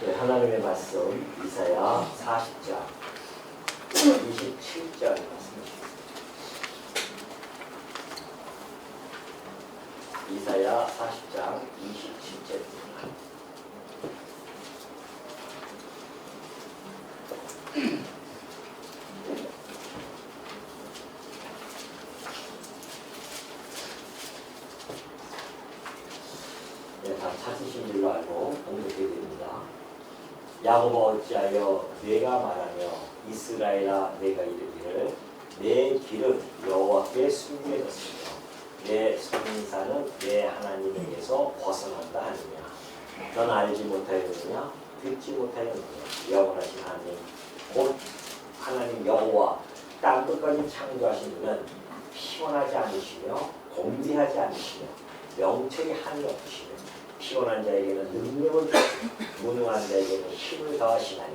네, 하나님의 말씀 이사야 40장 27절 말씀입니다. 이사야 40장 27절입니다. 네, 다 찾으신 줄로 알고 공독해 드립니다. 야곱아 어찌하여 내가 말하며 이스라엘아 내가 이르기를 내 길은 여호와께 숨겨졌으며 내 성사는 내 하나님에게서 벗어난다 하느냐. 넌 알지 못하였느냐 듣지 못하였느냐. 영원하신 하나님 곧 하나님 여호와 땅 끝까지 창조하신 이는 피곤하지 않으시며 곤비하지 않으시며 명철이 한이 없으시며 피곤한 자에게는 능력을 주시고 무능한 자에게는 힘을 더하시나니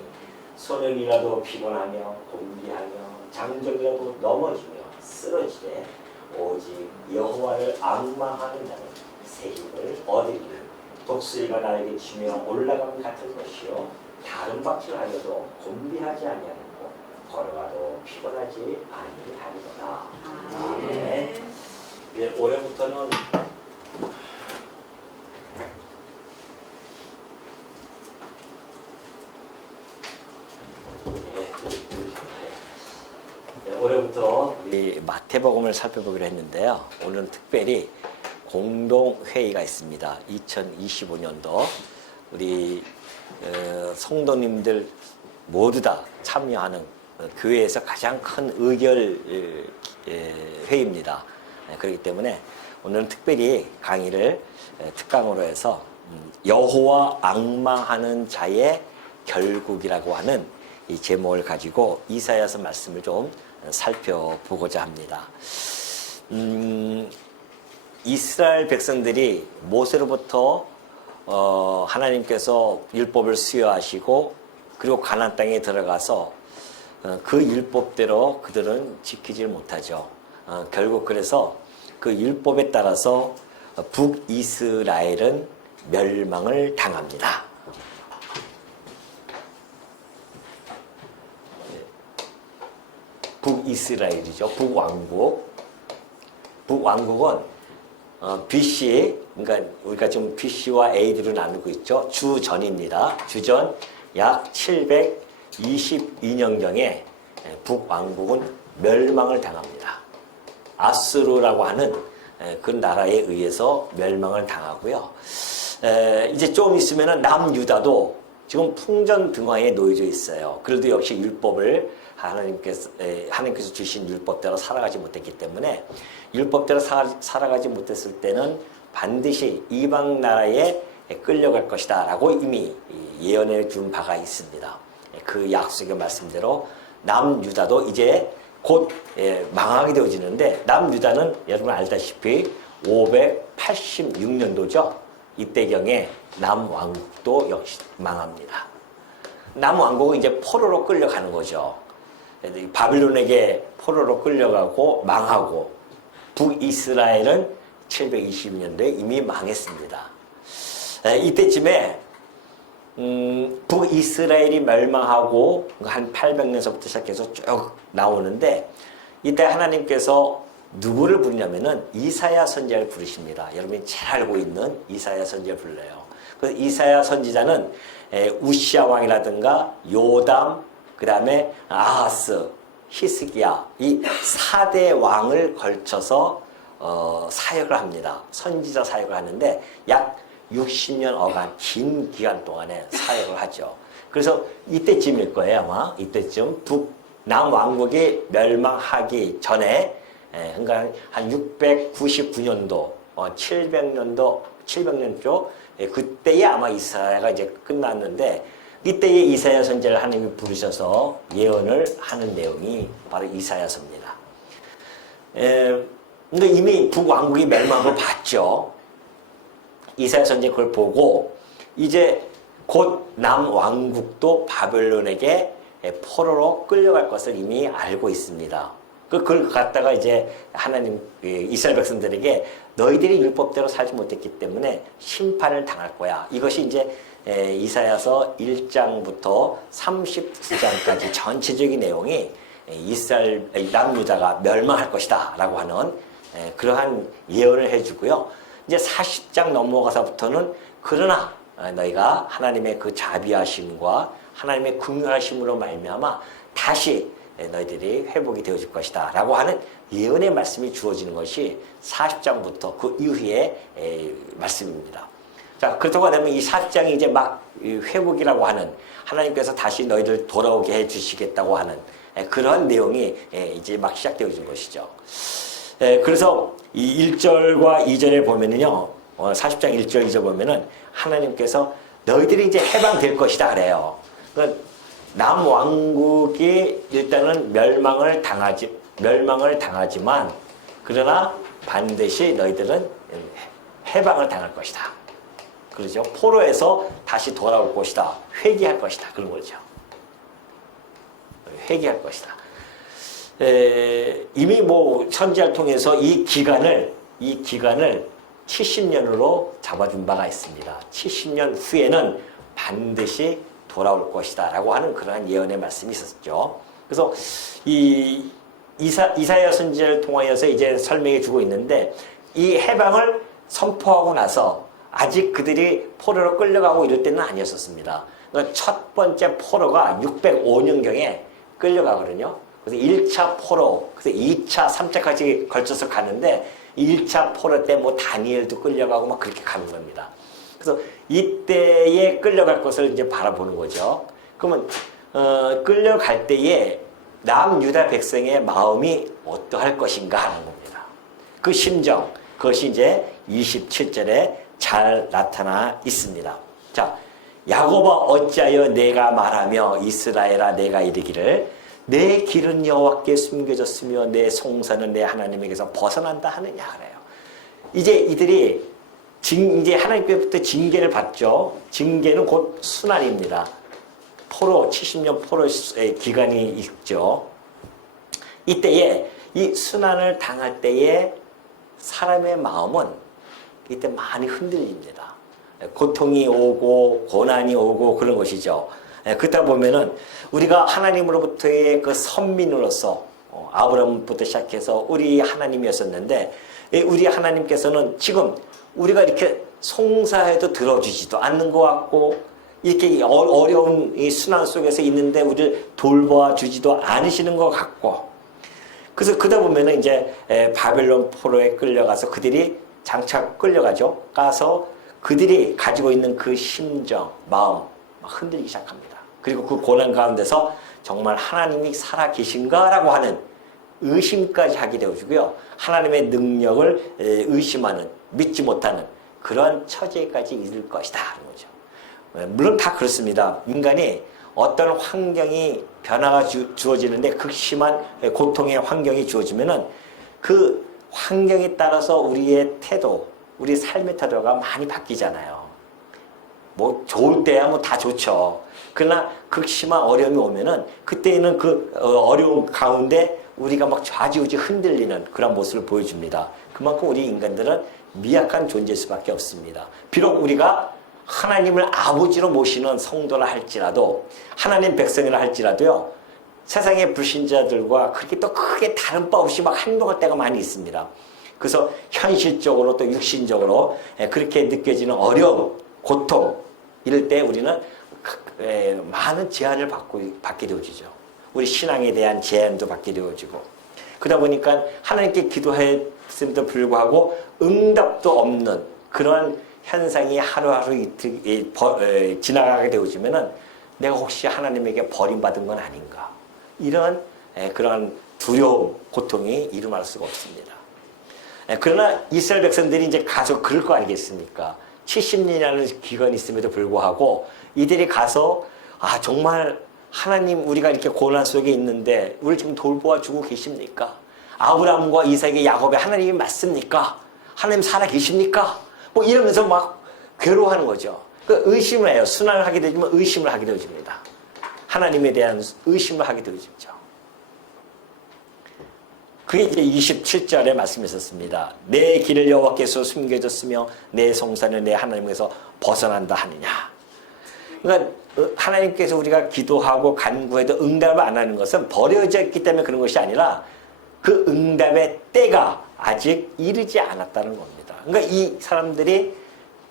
소년이라도 피곤하며 곤비하며 장정이라도 넘어지며 쓰러지되 오직 여호와를 앙망하는 자는 새 힘을 얻으리니 독수리가 날개 치며 올라감 같은 것이요 다른 박질하여도 곤비하지 아니하고 걸어가도 피곤하지 아니하리로다. 아멘. 네, 올해부터는 올해부터 우리 마태복음을 살펴보기로 했는데요. 오늘은 특별히 공동회의가 있습니다. 2025년도 우리 성도님들 모두 다 참여하는 교회에서 가장 큰 의결 회의입니다. 그렇기 때문에 오늘은 특별히 강의를 특강으로 해서 여호와 앙망하는 자의 결국이라고 하는 이 제목을 가지고 이사야서 말씀을 좀 살펴보고자 합니다. 이스라엘 백성들이 모세로부터 하나님께서 율법을 수여하시고 그리고 가나안 땅에 들어가서 그 율법대로 그들은 지키지 못하죠. 결국 그래서 그 율법에 따라서 북이스라엘은 멸망을 당합니다. 북이스라엘이죠. 북왕국. 북왕국은 BC, 그러니까 우리가 좀 BC와 AD로 나누고 있죠. 주전입니다. 주전 약 722년경에 북왕국은 멸망을 당합니다. 아수르라고 하는 그 나라에 의해서 멸망을 당하고요. 이제 좀 있으면 남유다도 지금 풍전등화에 놓여져 있어요. 그래도 역시 율법을 하나님께서 주신 율법대로 살아가지 못했기 때문에 율법대로 살아가지 못했을 때는 반드시 이방 나라에 끌려갈 것이다 라고 이미 예언해 준 바가 있습니다. 그 약속의 말씀대로 남유다도 이제 곧 망하게 되어지는데 남유다는 여러분 알다시피 586년도죠. 이때경에 남왕국도 역시 망합니다. 남왕국은 이제 포로로 끌려가는 거죠. 바빌론에게 포로로 끌려가고 망하고 북이스라엘은 720년도에 이미 망했습니다. 이때쯤에 북이스라엘이 멸망하고 한 800년서부터 시작해서 쭉 나오는데 이때 하나님께서 누구를 부르냐면은 이사야 선지자를 부르십니다. 여러분이 잘 알고 있는 이사야 선지자를 불러요. 그 이사야 선지자는 우시아 왕이라든가 요담, 그 다음에 아하스, 히스기야 이 4대 왕을 걸쳐서 사역을 합니다. 선지자 사역을 하는데 약 60년 어간 긴 기간 동안에 사역을 하죠. 그래서 이때쯤일 거예요. 아마 이때쯤 북남왕국이 멸망하기 전에 그러니까 한 699년도 700년 쪽 그때에 아마 이사야가 이제 끝났는데 이때에 이사야 선지자를 하나님이 부르셔서 예언을 하는 내용이 바로 이사야서입니다. 근데 이미 북왕국이 멸망을 봤죠. 이사야 선지자 그걸 보고 이제 곧 남왕국도 바벨론에게 포로로 끌려갈 것을 이미 알고 있습니다. 그걸 갖다가 이제 하나님 이스라엘 백성들에게 너희들이 율법대로 살지 못했기 때문에 심판을 당할 거야. 이것이 이제 이사야서 1장부터 39장까지 전체적인 내용이 이스라엘 남유다가 멸망할 것이다 라고 하는 그러한 예언을 해주고요. 이제 40장 넘어가서부터는 그러나 너희가 하나님의 그 자비하심과 하나님의 긍휼하심으로 말미암아 다시 너희들이 회복이 되어질 것이다 라고 하는 예언의 말씀이 주어지는 것이 40장부터 그 이후의 말씀입니다. 자, 그렇다고 하면 이 40장이 이제 막 회복이라고 하는 하나님께서 다시 너희들 돌아오게 해 주시겠다고 하는 그런 내용이 이제 막 시작되어진 것이죠. 그래서 이 1절과 2절에 보면은요, 40장 1절 2절 보면은 하나님께서 너희들이 이제 해방될 것이다 그래요. 그러니까 남왕국이 일단은 멸망을 당하지만 그러나 반드시 너희들은 해방을 당할 것이다. 그렇죠? 포로에서 다시 돌아올 것이다. 회개할 것이다. 그런 거죠. 회개할 것이다. 이미 뭐 선지자를 통해서 이 기간을 70년으로 잡아준 바가 있습니다. 70년 후에는 반드시 돌아올 것이다 라고 하는 그러한 예언의 말씀이 있었죠. 그래서 이 이사야 선지자를 통하여서 이제 설명해 주고 있는데 이 해방을 선포하고 나서 아직 그들이 포로로 끌려가고 이럴 때는 아니었었습니다. 그러니까 첫 번째 포로가 605년경에 끌려가거든요. 그래서 1차 포로, 그래서 2차, 3차까지 걸쳐서 가는데 1차 포로 때 뭐 다니엘도 끌려가고 막 그렇게 가는 겁니다. 그래서 이때에 끌려갈 것을 이제 바라보는 거죠. 그러면 끌려갈 때에 남유다 백성의 마음이 어떠할 것인가 하는 겁니다. 그 심정, 그것이 이제 27절에 잘 나타나 있습니다. 자, 야곱아 어찌하여 내가 말하며 이스라엘아 내가 이르기를 내 길은 여호와께 숨겨졌으며 내 송사는 내 하나님에게서 벗어난다 하느냐 그래요. 이제 이들이 이제 하나님께부터 징계를 받죠. 징계는 곧 순환입니다. 포로 70년 포로의 기간이 있죠. 이때에 이 순환을 당할 때에 사람의 마음은 이때 많이 흔들립니다. 고통이 오고 고난이 오고 그런 것이죠. 그렇다 보면은 우리가 하나님으로부터의 그 선민으로서 아브라함부터 시작해서 우리 하나님이었었는데 우리 하나님께서는 지금 우리가 이렇게 송사해도 들어주지도 않는 것 같고 이렇게 어려운 이 순환 속에서 있는데 우리를 돌봐주지도 않으시는 것 같고 그래서 그러다 보면은 이제 바벨론 포로에 끌려가서 그들이 장차 끌려가죠. 가서 그들이 가지고 있는 그 심정, 마음 막 흔들리기 시작합니다. 그리고 그 고난 가운데서 정말 하나님이 살아 계신가라고 하는 의심까지 하게 되어지고요. 하나님의 능력을 의심하는, 믿지 못하는 그런 처지까지 이를 것이다 하는 거죠. 물론 다 그렇습니다. 인간이 어떤 환경이 변화가 주어지는데 극심한 고통의 환경이 주어지면은 그 환경에 따라서 우리의 태도, 우리 삶의 태도가 많이 바뀌잖아요. 뭐 좋을 때야 뭐 다 좋죠. 그러나 극심한 어려움이 오면은 그때는 그 어려움 가운데 우리가 막 좌지우지 흔들리는 그런 모습을 보여줍니다. 그만큼 우리 인간들은 미약한 존재일 수밖에 없습니다. 비록 우리가 하나님을 아버지로 모시는 성도라 할지라도 하나님 백성이라 할지라도요. 세상의 불신자들과 그렇게 또 크게 다른 바 없이 막 행동할 때가 많이 있습니다. 그래서 현실적으로 또 육신적으로 그렇게 느껴지는 어려움, 고통 이럴 때 우리는 많은 제한을 받게 되어지죠. 우리 신앙에 대한 제한도 받게 되어지고 그러다 보니까 하나님께 기도했음에도 불구하고 응답도 없는 그런 현상이 하루하루 지나가게 되어지면은 내가 혹시 하나님에게 버림받은 건 아닌가 이런 그런 두려움, 고통이 이름할 수가 없습니다. 그러나 이스라엘 백성들이 이제 가서 그럴 거 아니겠습니까? 70년이라는 기간이 있음에도 불구하고 이들이 가서 아 정말 하나님 우리가 이렇게 고난 속에 있는데 우리 지금 돌보아 주고 계십니까? 아브라함과 이삭의 야곱의 하나님이 맞습니까? 하나님 살아 계십니까? 뭐 이러면서 막 괴로워하는 거죠. 그 의심을 해요. 순환을 하게 되지만 의심을 하게 되어집니다. 하나님에 대한 의심을 하게 되어지죠. 그게 이제 27절에 말씀하셨습니다. 내 길을 여호와께서 숨겨졌으며 내 송사는 내 하나님께서 벗어난다 하느냐. 그러니까 하나님께서 우리가 기도하고 간구해도 응답을 안 하는 것은 버려져 있기 때문에 그런 것이 아니라 그 응답의 때가 아직 이르지 않았다는 겁니다. 그러니까 이 사람들이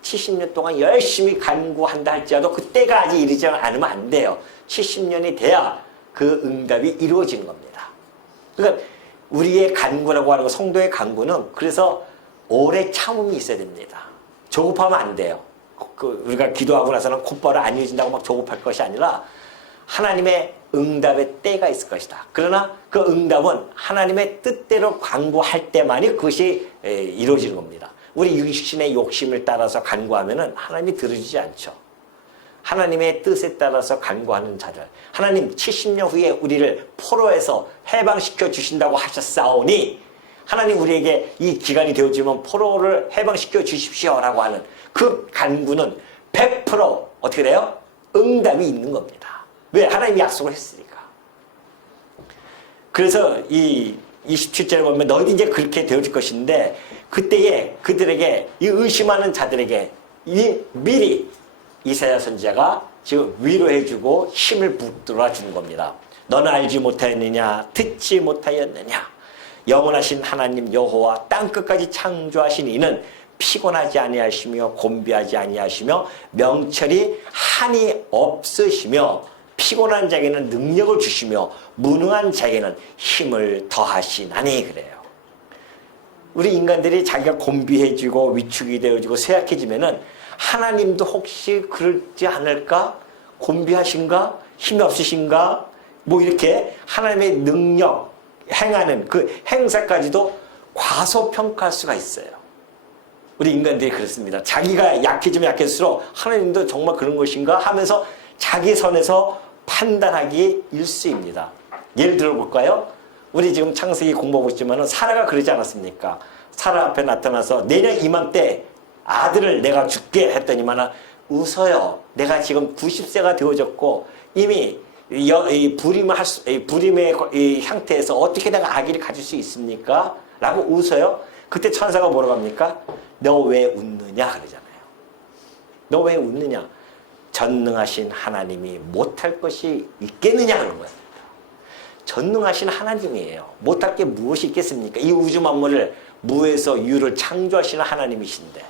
70년 동안 열심히 간구한다 할지라도 그 때가 아직 이르지 않으면 안 돼요. 70년이 돼야 그 응답이 이루어지는 겁니다. 그러니까 우리의 간구라고 하는 거, 성도의 간구는 그래서 오래 참음이 있어야 됩니다. 조급하면 안 돼요. 우리가 기도하고 나서는 곧바로 안 이루어진다고 막 조급할 것이 아니라 하나님의 응답의 때가 있을 것이다. 그러나 그 응답은 하나님의 뜻대로 간구할 때만이 그것이 이루어지는 겁니다. 우리 육신의 욕심을 따라서 간구하면은 하나님이 들어주지 않죠. 하나님의 뜻에 따라서 간구하는 자들, 하나님 70년 후에 우리를 포로에서 해방시켜 주신다고 하셨사오니 하나님 우리에게 이 기간이 되어지면 포로를 해방시켜 주십시오라고 하는 그 간구는 100% 어떻게 돼요? 응답이 있는 겁니다. 왜? 하나님이 약속을 했으니까. 그래서 이 27절에 보면 너희들이 이제 그렇게 되어질 것인데 그때에 그들에게 이 의심하는 자들에게 미리 이사야 선지자가 지금 위로해주고 힘을 북돋아 주는 겁니다. 너는 알지 못하였느냐? 듣지 못하였느냐? 영원하신 하나님 여호와 땅끝까지 창조하신 이는 피곤하지 아니하시며 곤비하지 아니하시며 명철이 한이 없으시며 피곤한 자에게는 능력을 주시며 무능한 자에게는 힘을 더하시나니 그래요. 우리 인간들이 자기가 곤비해지고 위축이 되어지고 쇠약해지면은 하나님도 혹시 그러지 않을까? 곤비하신가? 힘이 없으신가? 뭐 이렇게 하나님의 능력, 행하는 그 행사까지도 과소평가할 수가 있어요. 우리 인간들이 그렇습니다. 자기가 약해지면 약해질수록 하나님도 정말 그런 것인가 하면서 자기 선에서 판단하기 일쑤입니다. 예를 들어 볼까요? 우리 지금 창세기 공부하고 있지만 사라가 그러지 않았습니까? 사라 앞에 나타나서 내년 이맘때 아들을 내가 줄게 했더니만 웃어요. 내가 지금 90세가 되어졌고 이미 불임의 이 상태에서 어떻게 내가 아기를 가질 수 있습니까? 라고 웃어요. 그때 천사가 뭐라고 합니까? 너 왜 웃느냐 그러잖아요. 너 왜 웃느냐? 전능하신 하나님이 못할 것이 있겠느냐 그런 거예요. 전능하신 하나님이에요. 못할 게 무엇이 있겠습니까? 이 우주 만물을 무에서 유를 창조하시는 하나님이신데.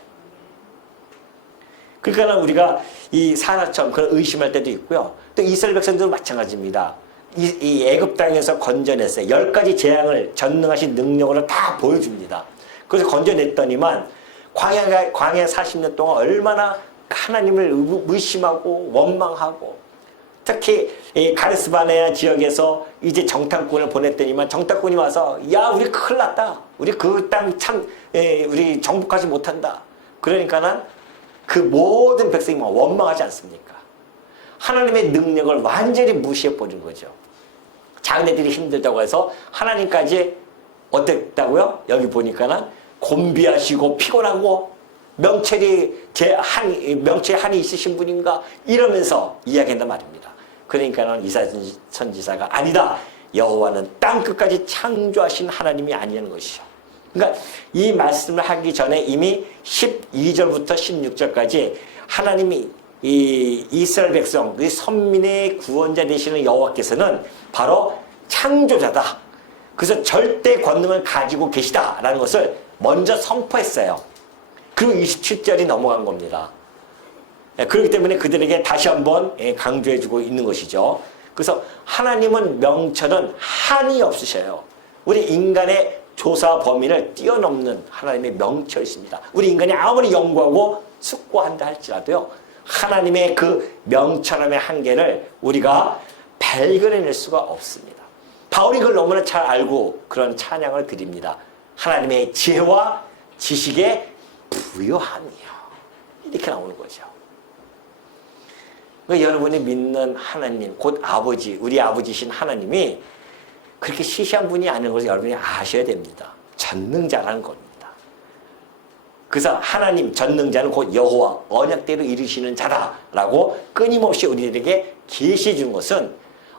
그러니까 우리가 이 사라처럼 그런 의심할 때도 있고요. 또 이스라엘 백성들도 마찬가지입니다. 이 애굽 땅에서 건져냈어요. 10가지 재앙을 전능하신 능력으로 다 보여줍니다. 그래서 건져냈더니만 광야 40년 동안 얼마나 하나님을 의심하고 원망하고 특히 이 가데스바네아 지역에서 이제 정탐꾼을 보냈더니만 정탐꾼이 와서 야 우리 큰일 났다. 우리 그 땅 참 우리 정복하지 못한다. 그러니까는 그 모든 백성이 원망하지 않습니까? 하나님의 능력을 완전히 무시해버린 거죠. 자기네들이 힘들다고 해서 하나님까지 어땠다고요? 여기 보니까는 곤비하시고 피곤하고 명철에 한이 있으신 분인가? 이러면서 이야기한단 말입니다. 그러니까는 이사야 선지자가 아니다. 여호와는 땅끝까지 창조하신 하나님이 아니라는 것이죠. 그러니까 이 말씀을 하기 전에 이미 12절부터 16절까지 하나님이 이 이스라엘 백성, 이 선민의 구원자 되시는 여호와께서는 바로 창조자다. 그래서 절대 권능을 가지고 계시다라는 것을 먼저 선포했어요. 그리고 27절이 넘어간 겁니다. 그렇기 때문에 그들에게 다시 한번 강조해주고 있는 것이죠. 그래서 하나님은 명철은 한이 없으셔요. 우리 인간의 조사 범위를 뛰어넘는 하나님의 명철이 있습니다. 우리 인간이 아무리 연구하고 숙고한다 할지라도요. 하나님의 그 명철함의 한계를 우리가 발견해낼 수가 없습니다. 바울이 그걸 너무나 잘 알고 그런 찬양을 드립니다. 하나님의 지혜와 지식의 부요함이요. 이렇게 나오는 거죠. 그러니까 여러분이 믿는 하나님, 곧 아버지, 우리 아버지신 하나님이 그렇게 시시한 분이 아닌 것을 여러분이 아셔야 됩니다. 전능자라는 겁니다. 그래서 하나님, 전능자는 곧 여호와, 언약대로 이루시는 자다라고 끊임없이 우리들에게 계시해 주는 것은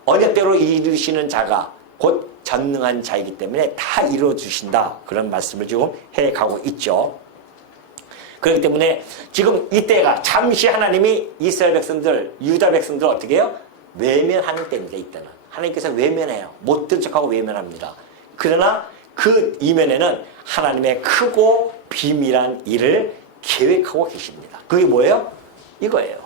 언약대로 이루시는 자가 곧 전능한 자이기 때문에 다 이루어 주신다. 그런 말씀을 지금 해가고 있죠. 그렇기 때문에 지금 이때가 잠시 하나님이 이스라엘 백성들, 유다 백성들 어떻게 해요? 외면하는 때입니다. 이때는 하나님께서 외면해요. 못 든 척하고 외면합니다. 그러나 그 이면에는 하나님의 크고 비밀한 일을 계획하고 계십니다. 그게 뭐예요? 이거예요.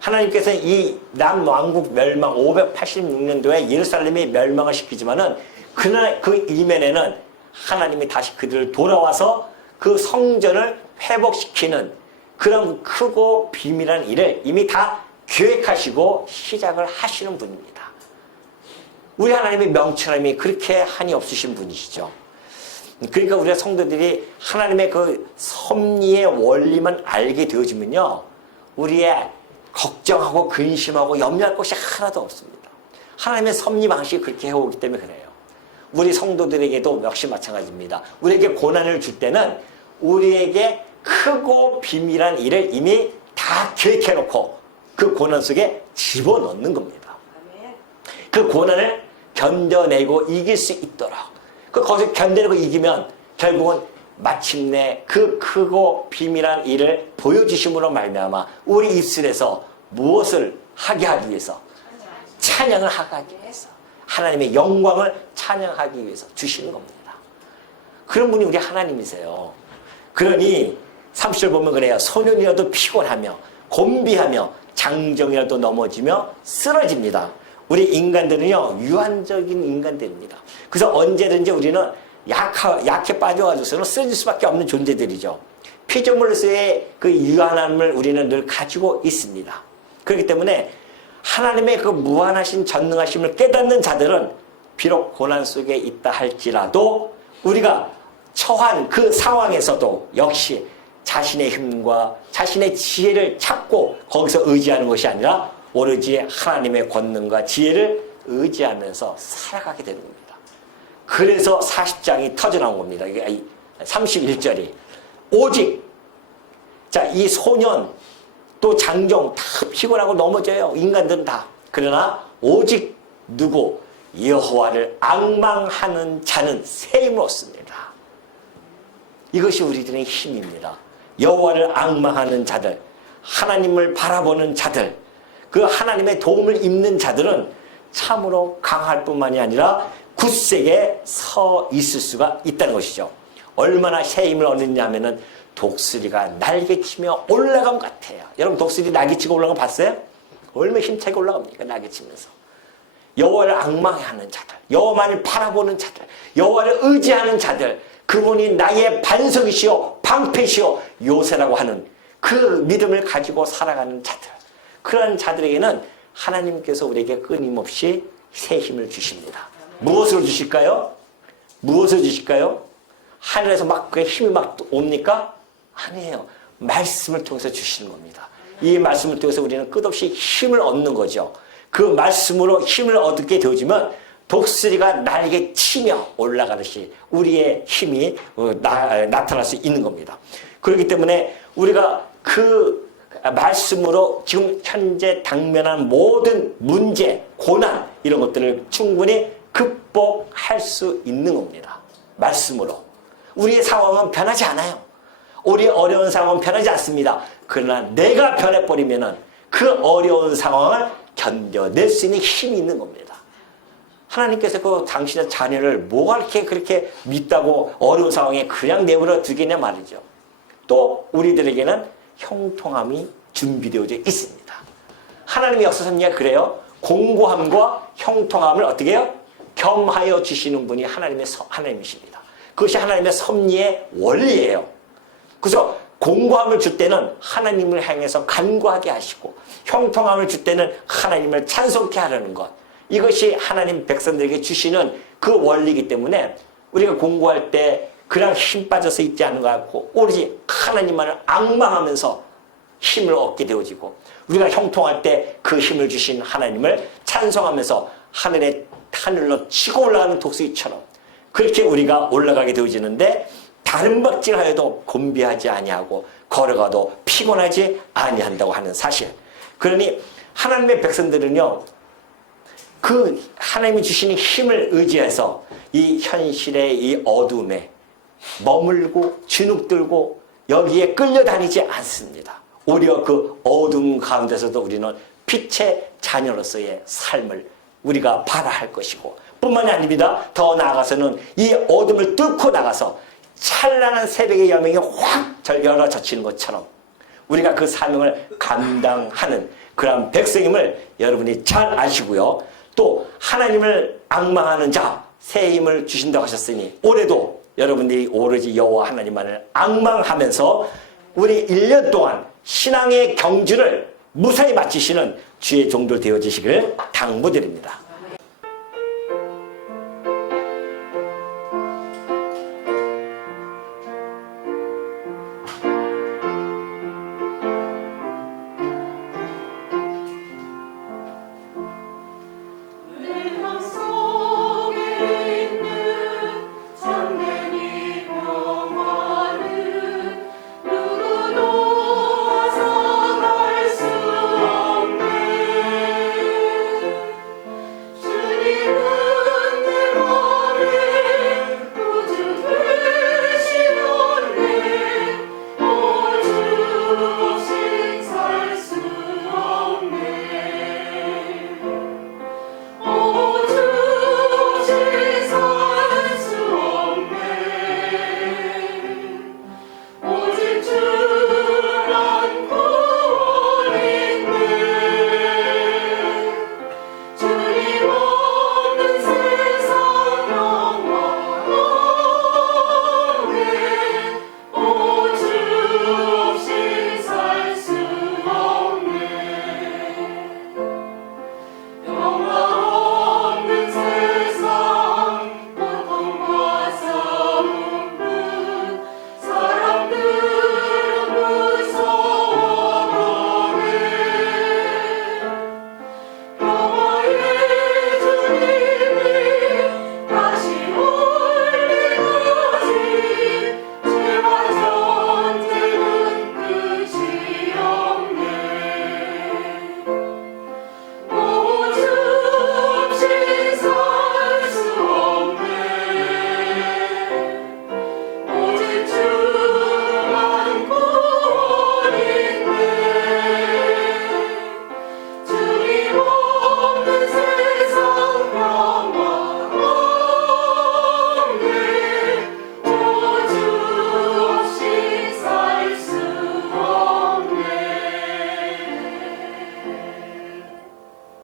하나님께서 이 남왕국 멸망 586년도에 예루살렘이 멸망을 시키지만은 그러나 그 이면에는 하나님이 다시 그들을 돌아와서 그 성전을 회복시키는 그런 크고 비밀한 일을 이미 다 계획하시고 시작을 하시는 분입니다. 우리 하나님의 명철함이 그렇게 한이 없으신 분이시죠. 그러니까 우리 성도들이 하나님의 그 섭리의 원리만 알게 되어지면요, 우리의 걱정하고 근심하고 염려할 것이 하나도 없습니다. 하나님의 섭리 방식이 그렇게 해오기 때문에 그래요. 우리 성도들에게도 역시 마찬가지입니다. 우리에게 고난을 줄 때는 우리에게 크고 비밀한 일을 이미 다 계획해놓고 그 고난 속에 집어넣는 겁니다. 그 고난을 견뎌내고 이길 수 있도록, 거기서 견뎌내고 이기면 결국은 마침내 그 크고 비밀한 일을 보여주심으로 말미암아 우리 입술에서 무엇을 하게 하기 위해서? 찬양을 하기 위해서, 하나님의 영광을 찬양하기 위해서 주시는 겁니다. 그런 분이 우리 하나님이세요. 그러니 30절 보면 그래요. 소년이라도 피곤하며 곤비하며 장정이라도 넘어지며 쓰러집니다. 우리 인간들은요, 유한적인 인간들입니다. 그래서 언제든지 우리는 약해 빠져가지고서는 쓰러질 수밖에 없는 존재들이죠. 피조물로서의 그 유한함을 우리는 늘 가지고 있습니다. 그렇기 때문에 하나님의 그 무한하신 전능하심을 깨닫는 자들은 비록 고난 속에 있다 할지라도 우리가 처한 그 상황에서도 역시 자신의 힘과 자신의 지혜를 찾고 거기서 의지하는 것이 아니라 오로지 하나님의 권능과 지혜를 의지하면서 살아가게 되는 겁니다. 그래서 40장이 터져나온 겁니다. 이게 31절이 오직, 자, 이 소년 또 장정 다 피곤하고 넘어져요. 인간들은 다. 그러나 오직 누구? 여호와를 앙망하는 자는 새 힘을 얻습니다. 이것이 우리들의 힘입니다. 여호와를 앙망하는 자들, 하나님을 바라보는 자들, 그 하나님의 도움을 입는 자들은 참으로 강할 뿐만이 아니라 굳세게 서 있을 수가 있다는 것이죠. 얼마나 새 힘을 얻느냐 하면은 독수리가 날개치며 올라간 것 같아요. 여러분 독수리 날개치고 올라간 거 봤어요? 얼마나 힘차게 올라갑니까? 날개치면서. 여호와를 앙망하는 자들, 여호와만을 바라보는 자들, 여호와를 의지하는 자들, 그분이 나의 반석이시오 방패시오 요새라고 하는 그 믿음을 가지고 살아가는 자들, 그런 자들에게는 하나님께서 우리에게 끊임없이 새 힘을 주십니다. 무엇으로 주실까요? 무엇을 주실까요? 하늘에서 막 그 힘이 막 옵니까? 아니에요. 말씀을 통해서 주시는 겁니다. 이 말씀을 통해서 우리는 끝없이 힘을 얻는 거죠. 그 말씀으로 힘을 얻게 되어지면 독수리가 날개 치며 올라가듯이 우리의 힘이 나타날 수 있는 겁니다. 그렇기 때문에 우리가 그 말씀으로 지금 현재 당면한 모든 문제, 고난 이런 것들을 충분히 극복할 수 있는 겁니다. 말씀으로. 우리의 상황은 변하지 않아요. 우리의 어려운 상황은 변하지 않습니다. 그러나 내가 변해버리면 그 어려운 상황을 견뎌낼 수 있는 힘이 있는 겁니다. 하나님께서 그 당신의 자녀를 뭐가 그렇게 믿다고 어려운 상황에 그냥 내버려 두겠냐 말이죠. 또 우리들에게는 형통함이 준비되어져 있습니다. 하나님의 역사 섭리가 그래요. 공고함과 형통함을 어떻게 해요? 겸하여 주시는 분이 하나님이십니다. 그것이 하나님의 섭리의 원리예요. 그래서 공고함을 줄 때는 하나님을 향해서 간구하게 하시고 형통함을 줄 때는 하나님을 찬송케 하려는 것, 이것이 하나님 백성들에게 주시는 그 원리이기 때문에 우리가 공고할 때 그냥 힘 빠져서 있지 않은 것 같고 오로지 하나님만을 앙망하면서 힘을 얻게 되어지고, 우리가 형통할 때 그 힘을 주신 하나님을 찬송하면서 하늘로 치고 올라가는 독수리처럼 그렇게 우리가 올라가게 되어지는데, 다른 박질하여도 곤비하지 아니하고 걸어가도 피곤하지 아니한다고 하는 사실. 그러니 하나님의 백성들은요, 그 하나님이 주시는 힘을 의지해서 이 현실의 이 어둠에 머물고 주눅들고 여기에 끌려다니지 않습니다. 오히려 그 어둠 가운데서도 우리는 빛의 자녀로서의 삶을 우리가 발휘할 것이고, 뿐만이 아닙니다. 더 나아가서는 이 어둠을 뚫고 나가서 찬란한 새벽의 여명이 확 열어젖히는 것처럼 우리가 그 사명을 감당하는 그런 백성임을 여러분이 잘 아시고요. 또 하나님을 앙망하는 자, 새 힘을 주신다고 하셨으니 올해도 여러분들이 오로지 여호와 하나님만을 앙망하면서 우리 1년 동안 신앙의 경주를 무사히 마치시는 주의 종들 되어지시길 당부드립니다.